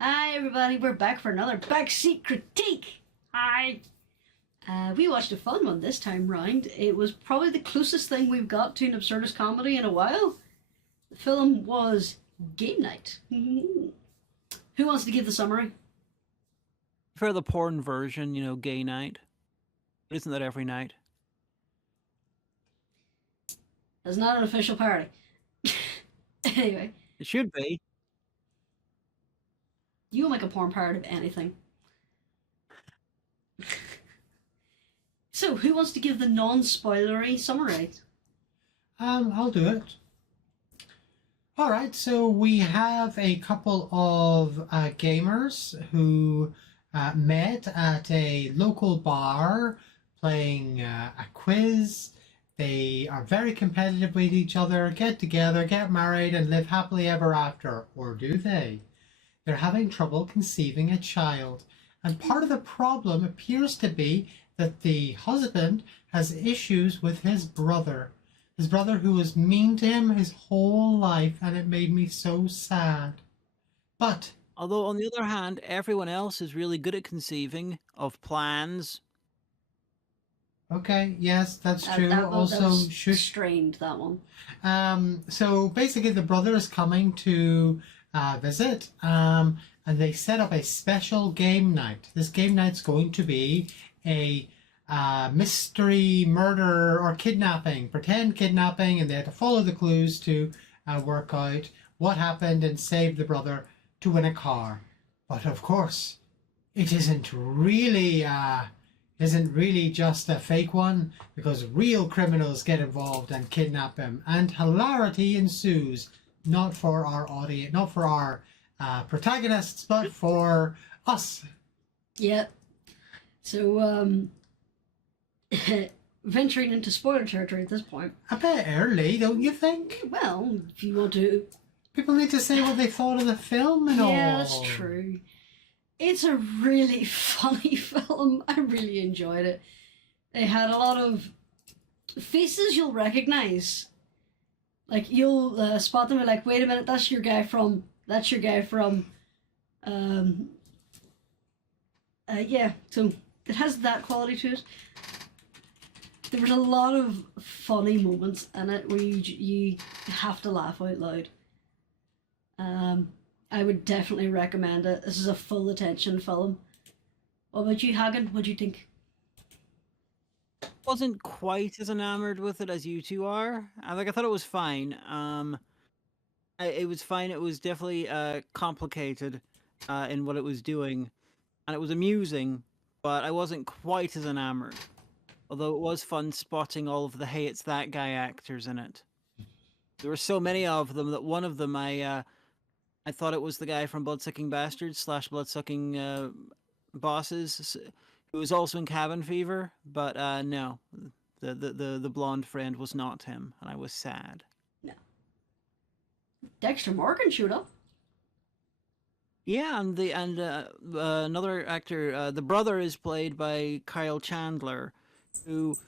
Hi everybody, we're back for another Backseat critique. Hi. We watched a fun one this time round. It was probably the closest thing we've got to an absurdist comedy in a while. The film was Game Night. Who wants to give the summary? For the porn version, gay night. Isn't that every night? It's not an official parody. Anyway, It should be. you will make a porn parody of anything. So, who wants to give the non-spoilery summary? I'll do it. All right, so we have a couple of gamers who met at a local bar playing a quiz. They are very competitive with each other, get together, get married, and live happily ever after. Or do they? They're having trouble conceiving a child. And part of the problem appears to be that the husband has issues with his brother. His brother who was mean to him his whole life, and it made me so sad. But Although, on the other hand, everyone else is really good at conceiving of plans. okay, yes, that's true. That Also, was shush. strained, that one. So basically, the brother is coming to visit, and they set up a special game night. This game night's going to be a mystery murder or kidnapping, pretend kidnapping, and they had to follow the clues to work out what happened and save the brother to win a car. But of course, it isn't really just a fake one, because real criminals get involved and kidnap him, and hilarity ensues. Not for our audience, not for our protagonists, but for us. Yeah. So, venturing into spoiler territory at this point. A bit early, don't you think? Well, if you want to. People need to say what they thought of the film and all. Yeah, that's true. It's a really funny film. I really enjoyed it. They had a lot of faces you'll recognize. Like, you'll spot them and like, wait a minute, that's your guy from. Yeah, so it has that quality to it. There was a lot of funny moments in it where you have to laugh out loud. I would definitely recommend it. This is a full attention film. What about you, Hagan? What do you think? Wasn't quite as enamored with it as you two are. I thought it was fine. It was fine. It was definitely complicated in what it was doing, and it was amusing, but I wasn't quite as enamored. Although it was fun spotting all of the "Hey, it's that guy" actors in it. There were so many of them that one of them I thought it was the guy from Bloodsucking Bastards / Bloodsucking Bosses, who was also in Cabin Fever, but no, the blonde friend was not him, and I was sad. No. Dexter Morgan showed up. Yeah, and another actor, the brother is played by Kyle Chandler, who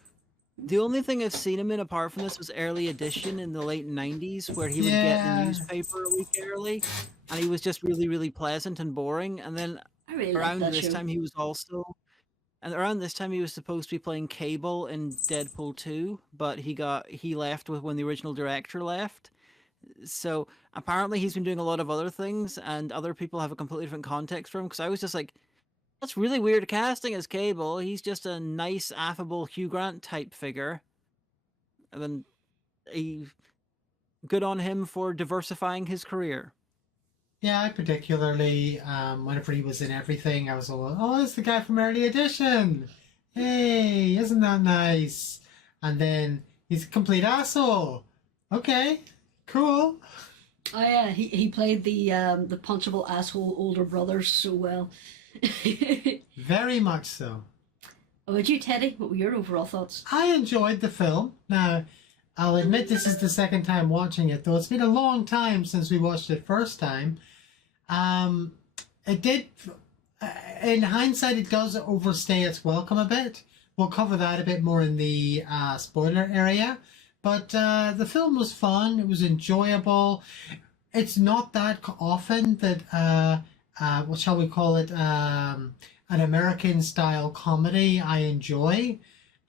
the only thing I've seen him in apart from this was Early Edition in the late 90s, where he would get the newspaper a week early, and he was just really, really pleasant and boring. And then I really like around that this show. time he was supposed to be playing Cable in Deadpool 2, but he left when the original director left. So apparently he's been doing a lot of other things, and other people have a completely different context for him, because I was just like, that's really weird casting as Cable. He's just a nice, affable Hugh Grant type figure. And then good on him for diversifying his career. Yeah, I particularly, whenever he was in everything, I was all, oh, it's the guy from Early Edition. Hey, isn't that nice? And then he's a complete asshole. Okay, cool. Oh yeah, he played the punchable asshole older brother so well. Very much so. What about you, Teddy? What were your overall thoughts? I enjoyed the film. Now, I'll admit this is the second time watching it, though it's been a long time since we watched it first time. It did, in hindsight, it does overstay its welcome a bit. We'll cover that a bit more in the spoiler area. But the film was fun. It was enjoyable. It's not that often that what shall we call it, an American style comedy I enjoy,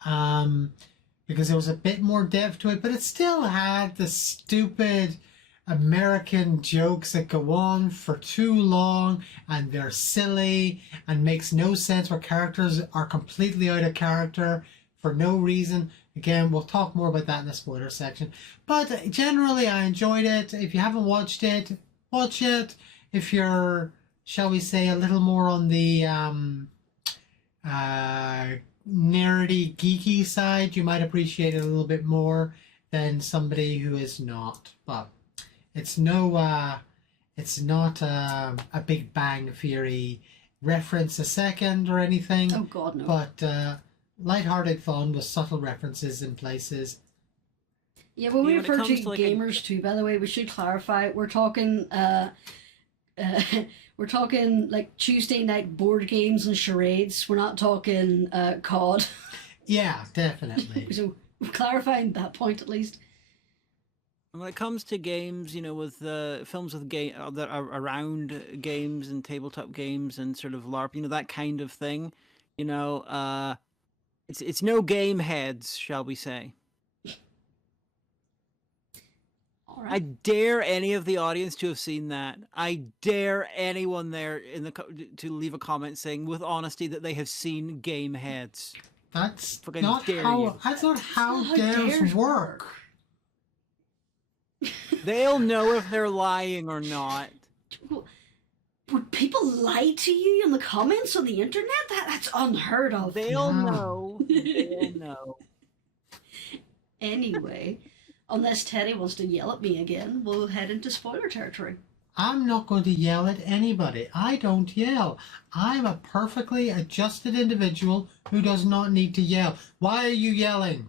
because there was a bit more depth to it, but it still had the stupid American jokes that go on for too long and they're silly and makes no sense, where characters are completely out of character for no reason. Again, we'll talk more about that in the spoiler section. But generally, I enjoyed it. If you haven't watched it, watch it. If you're, shall we say, a little more on the nerdy, geeky side, you might appreciate it a little bit more than somebody who is not. But it's it's not a Big Bang Theory reference a second or anything. Oh God, no. But lighthearted fun with subtle references in places. Yeah, when we when it refer to comes to, like, gamers too, by the way, we should clarify, we're talking we're talking like Tuesday night board games and charades. We're not talking COD. Yeah, definitely. So we're clarifying that point at least. When it comes to games, you know, with films with game that are around games and tabletop games and sort of LARP, you know, that kind of thing, you know, it's no game heads, shall we say? All I right. dare any of the audience to have seen that. I dare anyone there to leave a comment saying, with honesty, that they have seen game heads. That's Fucking not dare how. you. That's not how not how dares dares work. They'll know if they're lying or not. Would people lie to you in the comments on the internet? That's unheard of. They'll No. know. They'll know. Anyway, unless Teddy wants to yell at me again, we'll head into spoiler territory. I'm not going to yell at anybody. I don't yell. I'm a perfectly adjusted individual who does not need to yell. Why are you yelling?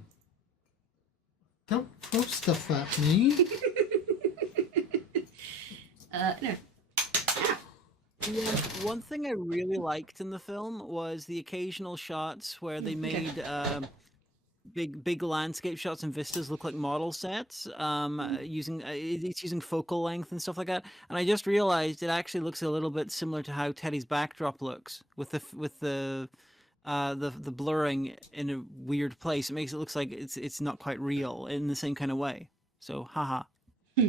Don't throw stuff at me. No. Yeah, one thing I really liked in the film was the occasional shots where they Okay. made big landscape shots and vistas look like model sets, using it's using focal length and stuff like that. And I just realized it actually looks a little bit similar to how Teddy's backdrop looks with the blurring in a weird place. It makes it look like it's not quite real in the same kind of way. So, haha,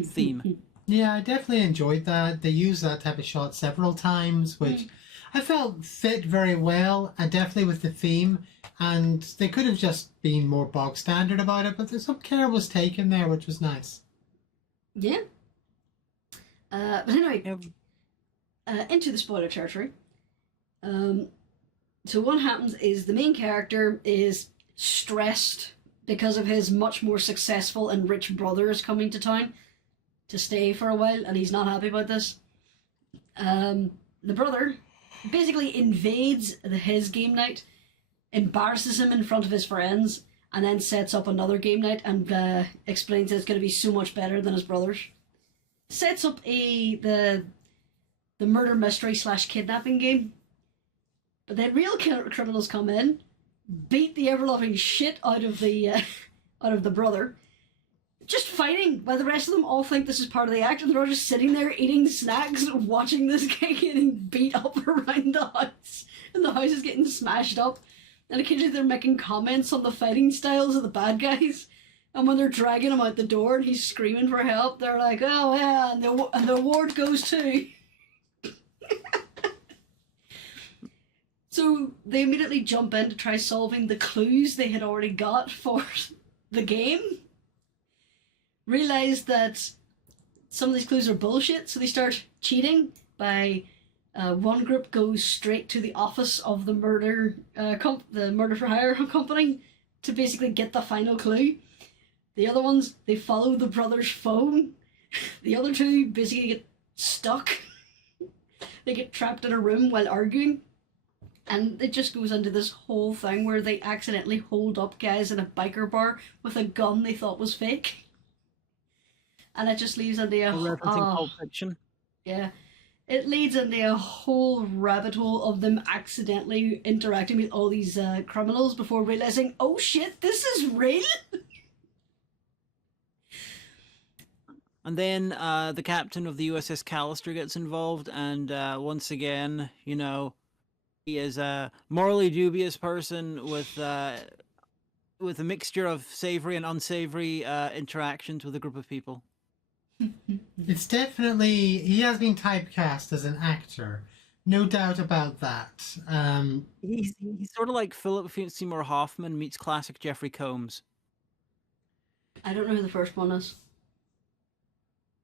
theme. Yeah, I definitely enjoyed that. They used that type of shot several times, which I felt fit very well, and definitely with the theme. And they could have just been more bog standard about it, but some care was taken there, which was nice. Yeah. But anyway, Yeah. into the spoiler territory. So what happens is the main character is stressed because of his much more successful and rich brother is coming to town to stay for a while, and he's not happy about this. The brother basically invades his game night, embarrasses him in front of his friends, and then sets up another game night and explains that it's going to be so much better than his brother's. Sets up the murder mystery / kidnapping game, but then real criminals come in, beat the ever-loving shit out of the brother, just fighting while the rest of them all think this is part of the act, and they're all just sitting there eating snacks and watching this guy getting beat up around the house, and the house is getting smashed up, and occasionally they're making comments on the fighting styles of the bad guys, and when they're dragging him out the door and he's screaming for help, they're like, oh yeah, and the award goes to... So they immediately jump in to try solving the clues they had already got for the game. Realize that some of these clues are bullshit, so they start cheating by one group goes straight to the office of the murder for hire company to basically get the final clue. The other ones, they follow the brother's phone. The other two basically get stuck. They get trapped in a room while arguing. And it just goes into this whole thing where they accidentally hold up guys in a biker bar with a gun they thought was fake. And it just leads into Referencing Pulp Fiction. yeah, it leads into a whole rabbit hole of them accidentally interacting with all these criminals before realizing, oh shit, this is real. And then the captain of the USS Callister gets involved, and once again, you know, he is a morally dubious person with a mixture of savory and unsavory interactions with a group of people. It's definitely, he has been typecast as an actor, no doubt about that. He's sort of like Philip Seymour Hoffman meets classic Jeffrey Combs. I don't know who the first one is.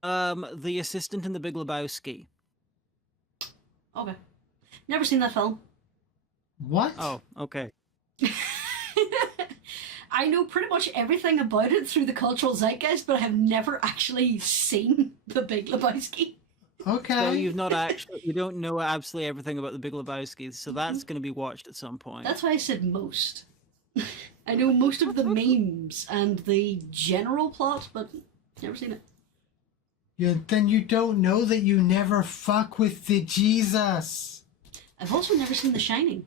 The assistant in The Big Lebowski. Okay. Never seen that film. What? Oh, okay. I know pretty much everything about it through the cultural zeitgeist, but I have never actually seen The Big Lebowski. Okay. So you don't know absolutely everything about The Big Lebowski, so that's going to be watched at some point. That's why I said most. I know most of the memes and the general plot, but never seen it. Then you don't know that you never fuck with the Jesus. I've also never seen The Shining.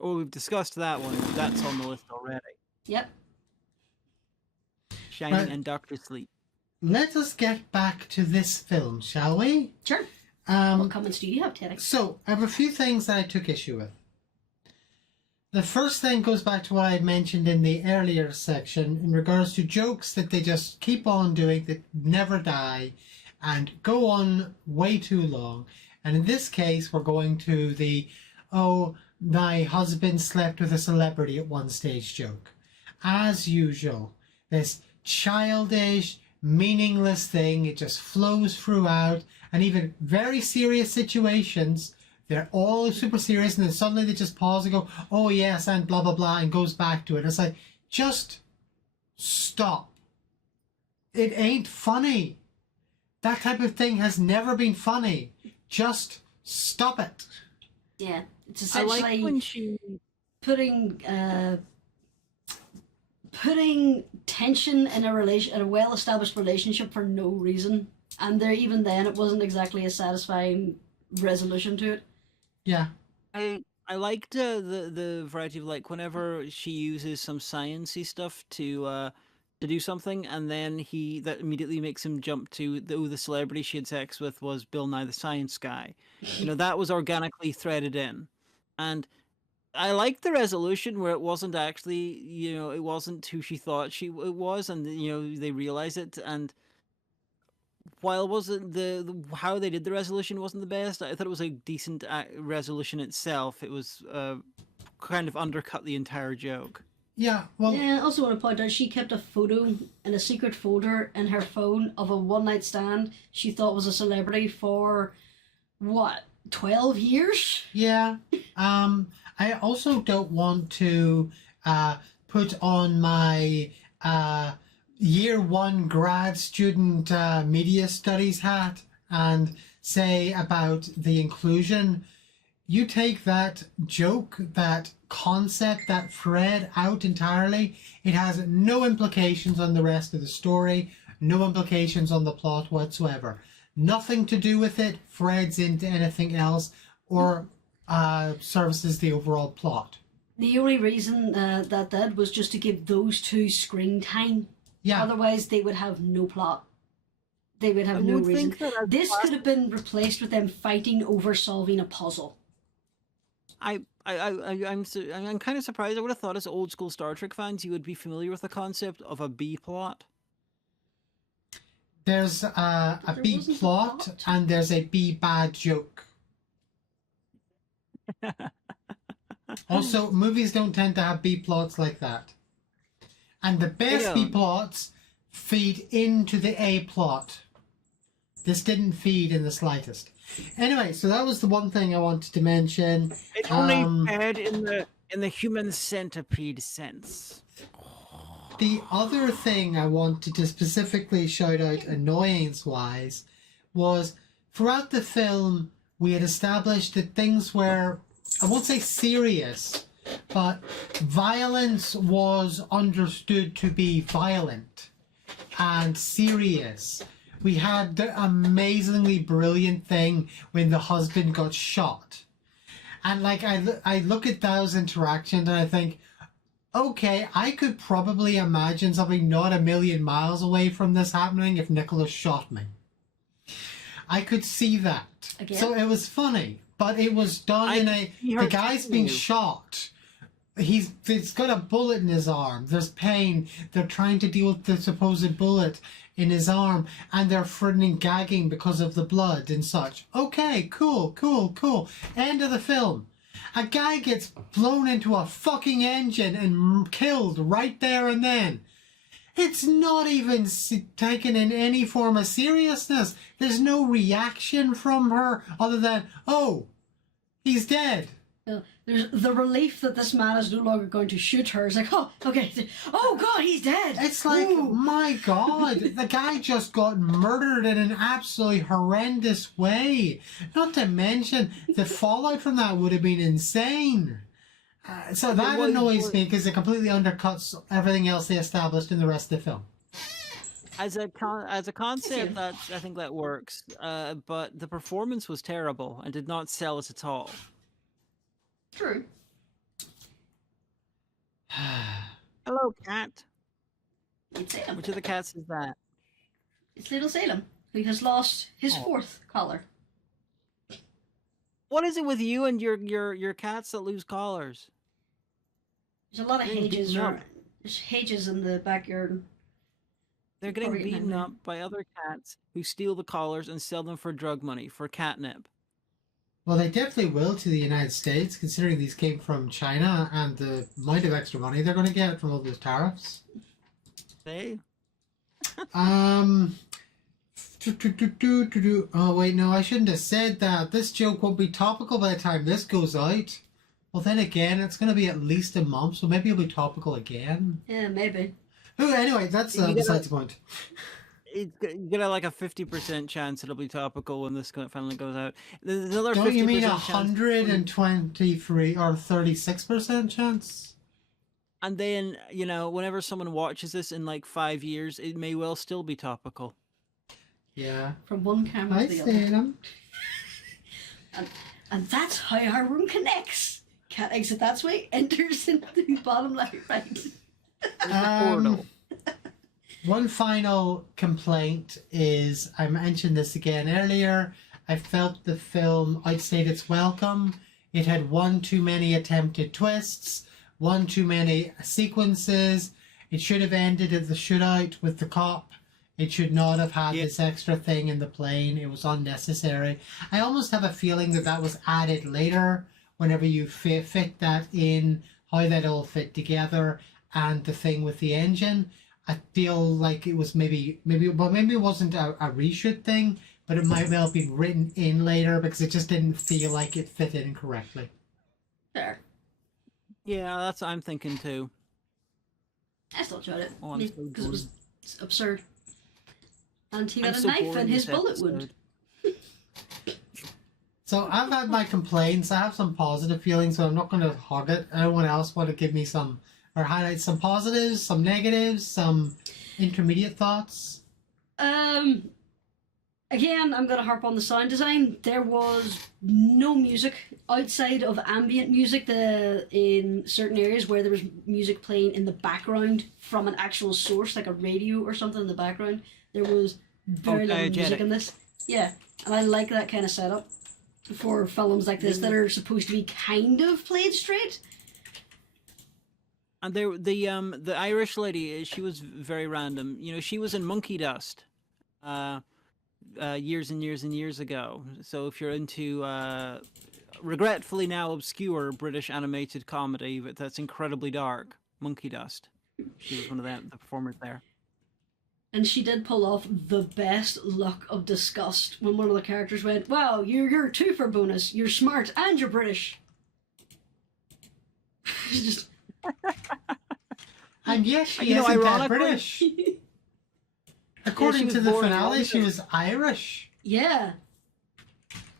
Oh, we've discussed that one. That's on the list already. Yep. Shining Right. and Doctor Sleep. Let us get back to this film, shall we? Sure. What Um, comments do you have, Teddy? so, I have a few things that I took issue with. The first thing goes back to what I mentioned in the earlier section in regards to jokes that they just keep on doing that never die and go on way too long. And in this case, we're going to the, oh, my husband slept with a celebrity at one stage joke. As usual, this childish, meaningless thing, it just flows throughout, and even very serious situations, they're all super serious, and then suddenly they just pause and go, oh yes, and blah blah blah, and goes back to it. It's like, just stop. It ain't funny. That type of thing has never been funny. Just stop it. Yeah. It's I like essentially when she... putting tension in a well-established relationship for no reason, and there even then it wasn't exactly a satisfying resolution to it. Yeah. I liked the variety of, like, whenever she uses some sciencey stuff to do something, and then that immediately makes him jump to the celebrity she had sex with was Bill Nye the Science Guy. You know, that was organically threaded in, and I liked the resolution where it wasn't actually, you know, it wasn't who she thought it was, and you know they realize it. And while it wasn't how they did the resolution wasn't the best, I thought it was a decent resolution itself. It was kind of undercut the entire joke. Yeah, well, Yeah, I also want to point out she kept a photo in a secret folder in her phone of a one-night stand she thought was a celebrity for, what, 12 years? yeah. I also don't want to put on my year one grad student media studies hat and say about the inclusion. You take that joke, that concept, that thread out entirely, it has no implications on the rest of the story, no implications on the plot whatsoever. Nothing to do with it threads into anything else or services the overall plot. The only reason that did was just to give those two screen time. Yeah. Otherwise, they would have no plot. They would have I no would reason. think that This could have been replaced with them fighting over solving a puzzle. I'm kind of surprised. I would have thought as old school Star Trek fans you would be familiar with the concept of a B plot. There's a There B wasn't a plot plot? and there's a B bad joke. Also, movies don't tend to have B plots like that. And the best B don't. plots feed into the A plot. This didn't feed in the slightest. Anyway, so that was the one thing I wanted to mention. It only fed in the human centipede sense. The other thing I wanted to specifically shout out annoyance-wise was throughout the film we had established that things were, I won't say serious, but violence was understood to be violent and serious. We had the amazingly brilliant thing when the husband got shot. And like I look at those interactions and I think, okay, I could probably imagine something not a million miles away from this happening if Nicholas shot me. I could see that. Again? So it was funny, but it was done in a... The guy's being shot. He's got a bullet in his arm. There's pain. They're trying to deal with the supposed bullet in his arm, and they're fretting, gagging because of the blood and such. Okay, cool. End of the film. A guy gets blown into a fucking engine and killed right there and then. It's not even taken in any form of seriousness. There's no reaction from her other than, oh, he's dead. There's the relief that this man is no longer going to shoot her. It's like, oh, okay. Oh, God, he's dead. It's like, Ooh. my God, the guy just got murdered in an absolutely horrendous way. Not to mention, the fallout from that would have been insane. So that annoys me because it completely undercuts everything else they established in the rest of the film. As a concept, I think that works. But the performance was terrible and did not sell it at all. True. Hello, cat. It's Salem. Which of the cats is that? It's little Salem, who has lost his fourth collar. What is it with you and your cats that lose collars? There's a lot of Getting hedges. beaten up. There's hedges in the backyard. They're getting Probably beaten getting up by other cats who steal the collars and sell them for drug money, for catnip. Well, they definitely will to the United States, considering these came from China and the amount of extra money they're going to get from all those tariffs. They? Oh, wait, no, I shouldn't have said that. This joke won't be topical by the time this goes out. Well, then again, it's going to be at least a month, so maybe it'll be topical again. Yeah, maybe. Oh, anyway, that's besides the point. You get like a 50% chance it'll be topical when this finally goes out. There's another Don't 50% you mean chance 123 or 36% chance? And then, whenever someone watches this in like 5 years, it may well still be topical. Yeah. From one camera I to the see other. them. And that's how our room connects. Cat exit that way, enters into the bottom left, right. Portal. One final complaint is, I mentioned this again earlier, I felt the film outstayed its welcome. It had one too many attempted twists, one too many sequences. It should have ended at the shootout with the cop. It should not have had this extra thing in the plane. It was unnecessary. I almost have a feeling that was added later, whenever you fit that in, how that all fit together, and the thing with the engine. I feel like it was maybe it wasn't a reshoot thing, but it might well have been written in later because it just didn't feel like it fit in correctly. There. Yeah, that's what I'm thinking too. I still enjoyed it. Oh, I'm so Because it bored. was absurd. And he I'm got a so knife bored in in his this bullet wound. episode. So I've had my complaints. I have some positive feelings, so I'm not going to hog it. Anyone else want to give me some, or highlight some positives, some negatives, some intermediate thoughts? Again, I'm going to harp on the sound design. There was no music outside of ambient music in certain areas where there was music playing in the background from an actual source, like a radio or something in the background. There was very little music in this. Yeah, and I like that kind of setup for films like this that are supposed to be kind of played straight. And the Irish lady, she was very random. She was in Monkey Dust, years and years and years ago. So if you're into regretfully now obscure British animated comedy, but that's incredibly dark, Monkey Dust. She was one of the performers there. And she did pull off the best look of disgust when one of the characters went, "Wow, you're 2 for bonus. You're smart and you're British." Just And yes, she isn't that ironically, British. According to the born in finale, she London. was Irish. yeah.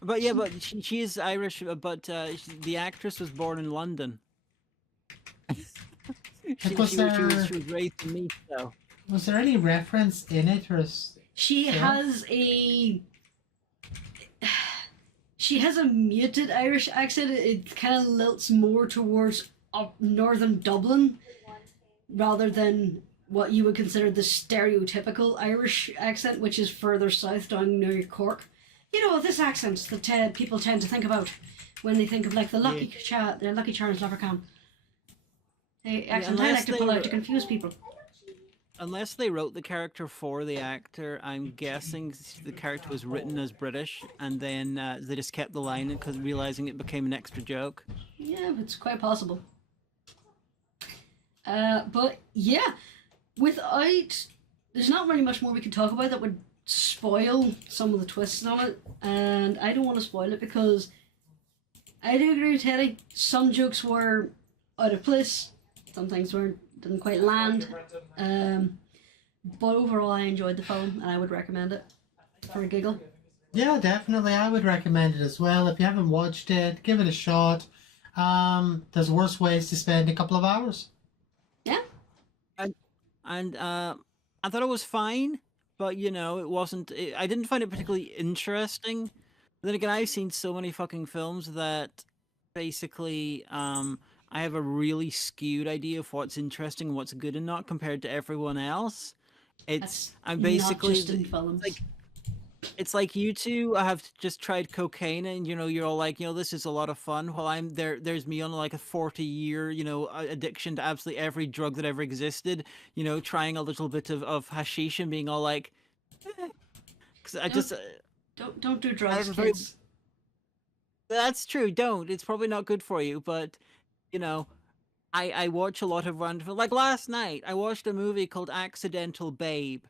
But she is Irish, but the actress was born in London. she was raised in Meath, though. Was there any reference in it, or? She has a muted Irish accent. It kind of lilts more towards northern Dublin, rather than what you would consider the stereotypical Irish accent, which is further south down near Cork. You know, this accent that people tend to think about when they think of like the Lucky Charms Leprechaun. The accent I like to pull out to confuse people. Unless they wrote the character for the actor, I'm guessing the character was written as British, and then they just kept the line because realizing it became an extra joke. Yeah, it's quite possible. But yeah, there's not really much more we can talk about that would spoil some of the twists on it, and I don't want to spoil it because I do agree with Teddy. Some jokes were out of place, some things didn't quite land. But overall, I enjoyed the film, and I would recommend it for a giggle. Yeah, definitely. I would recommend it as well. If you haven't watched it, give it a shot. There's worse ways to spend a couple of hours. Yeah. And I thought it was fine, but it wasn't. I didn't find it particularly interesting. But then again, I've seen so many fucking films that basically I have a really skewed idea of what's interesting and what's good and not compared to everyone else. I'm basically not just in films. It's like you two have just tried cocaine and you're all like, this is a lot of fun, while I'm there's me on like a 40-year addiction to absolutely every drug that ever existed, trying a little bit of hashish and being all like, because I just don't do drugs, kids. That's true, don't. It's probably not good for you, but I watch a lot of random, like last night I watched a movie called Accidental Babe.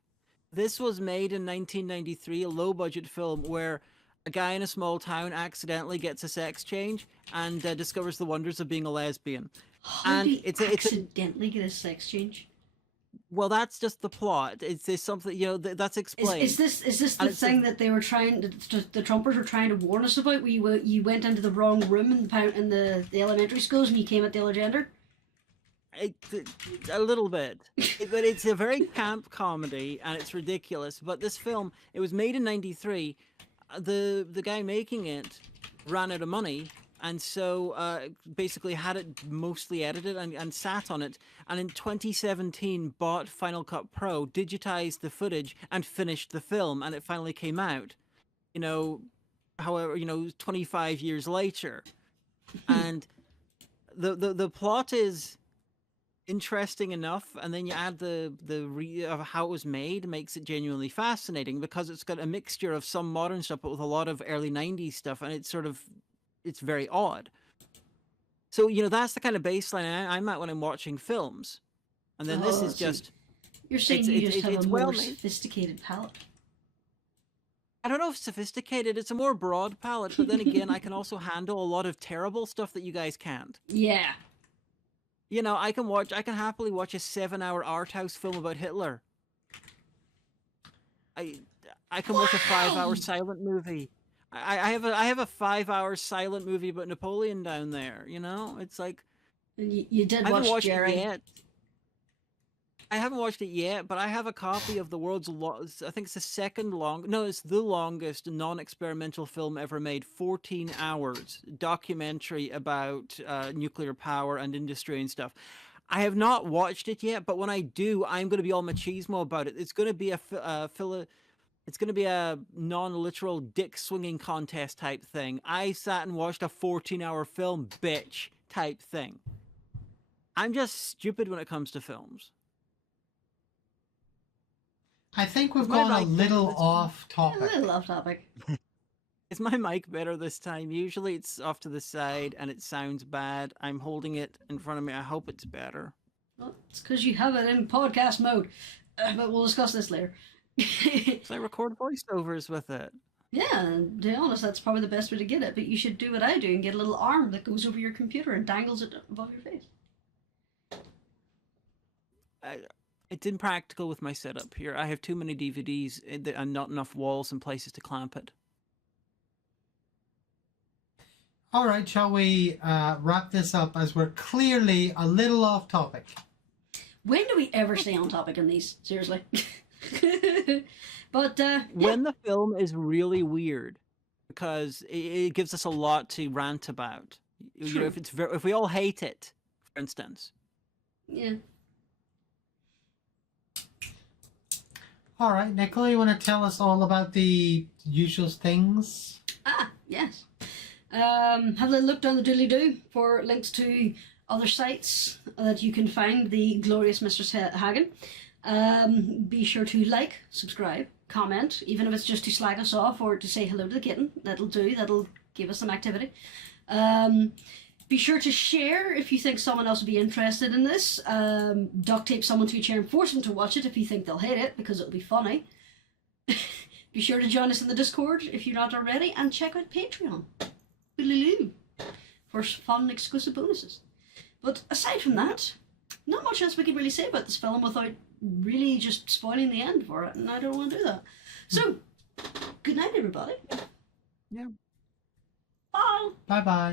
This was made in 1993, a low-budget film where a guy in a small town accidentally gets a sex change and discovers the wonders of being a lesbian. How do you accidentally get a sex change? Well, that's just the plot. It's something that's explained. Is this the thing that they were trying the Trumpers were trying to warn us about? Where you went into the wrong room in the elementary schools and you came at the other gender? A little bit, but it's a very camp comedy and it's ridiculous. But this film, it was made in '93. The guy making it ran out of money, and so basically had it mostly edited and sat on it. And in 2017, bought Final Cut Pro, digitized the footage, and finished the film, and it finally came out. However, 25 years later, and the plot is interesting enough, and then you add of how it was made, makes it genuinely fascinating because it's got a mixture of some modern stuff but with a lot of early 90s stuff, and it's very odd. So that's the kind of baseline I'm at when I'm watching films, and then this is just you're saying you just have a more sophisticated palette. I don't know if sophisticated, it's a more broad palette, but then again I can also handle a lot of terrible stuff that you guys can't. Yeah. I can happily watch a 7-hour art house film about Hitler. I can watch a 5-hour silent movie. I have a 5-hour silent movie about Napoleon down there. It's like. And you did watch Jerry. I haven't watched it yet, but I have a copy of the world's I think it's it's the longest non-experimental film ever made. 14 hours documentary about nuclear power and industry and stuff. I have not watched it yet, but when I do, I'm going to be all machismo about it. It's going to be it's going to be a non-literal dick swinging contest type thing. I sat and watched a 14-hour film, bitch, type thing. I'm just stupid when it comes to films. I think we've gone a little off topic. A little off topic. Is my mic better this time? Usually it's off to the side and it sounds bad. I'm holding it in front of me. I hope it's better. Well, it's because you have it in podcast mode. But we'll discuss this later. So I record voiceovers with it. Yeah, and to be honest, that's probably the best way to get it. But you should do what I do and get a little arm that goes over your computer and dangles it above your face. It's impractical with my setup here. I have too many DVDs and not enough walls and places to clamp it. All right, shall we wrap this up as we're clearly a little off topic? When do we ever stay on topic in these? Seriously. But when the film is really weird, because it gives us a lot to rant about. True. If we all hate it, for instance. Yeah. All right, Nicola, you want to tell us all about the usual things? Ah, yes. Have a look down the doodly-doo for links to other sites that you can find the glorious Mistress Hagan. Be sure to like, subscribe, comment, even if it's just to slag us off or to say hello to the kitten. That'll do. That'll give us some activity. Be sure to share if you think someone else would be interested in this. Duct tape someone to a chair and force them to watch it if you think they'll hate it, because it'll be funny. Be sure to join us in the Discord if you're not already, and check out Patreon. Boodaloo, for fun exclusive bonuses. But aside from that, not much else we can really say about this film without really just spoiling the end for it, and I don't want to do that. So, good night, everybody. Yeah. Bye. Bye-bye.